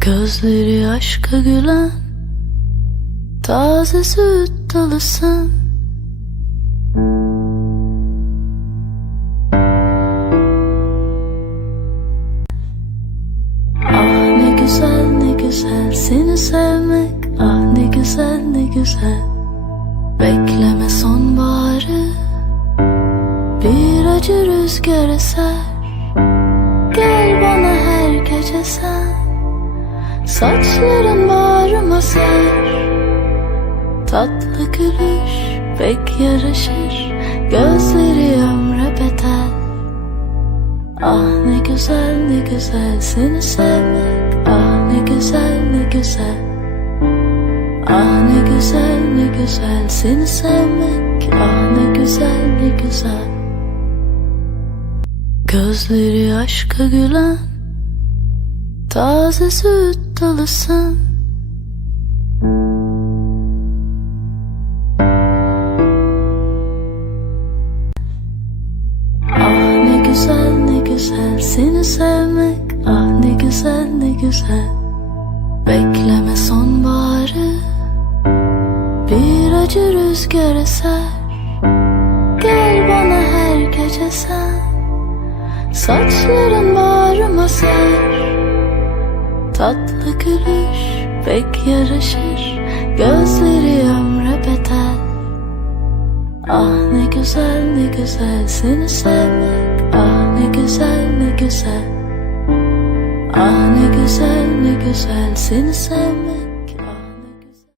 Gözleri aşka gülen taze süt dalısın. Ah ne güzel ne güzel seni sevmek. Ah ne güzel ne güzel. Bekleme sonbaharı, bir acı rüzgar eser. Gel bana her gece sen, saçların bağrıma ser. Tatlı gülüş pek yaraşır, gözleri ömre bedel. Ah ne güzel ne güzel seni sevmek. Ah ne güzel ne güzel. Ah ne güzel ne güzel seni sevmek. Ah ne güzel ne güzel. Gözleri aşka gülen taze süt dalısın. Ah ne güzel ne güzel seni sevmek. Ah ne güzel ne güzel. Bekleme sonbaharı, bir acı rüzgar eser. Gel bana her gece sen, saçların bağrıma ser. Tatlı gülüş pek yaraşır, gözleri ömre bedel. Ah ne güzel ne güzel seni sevmek. Ah ne güzel ne güzel. Ah ne güzel ne güzel seni sevmek.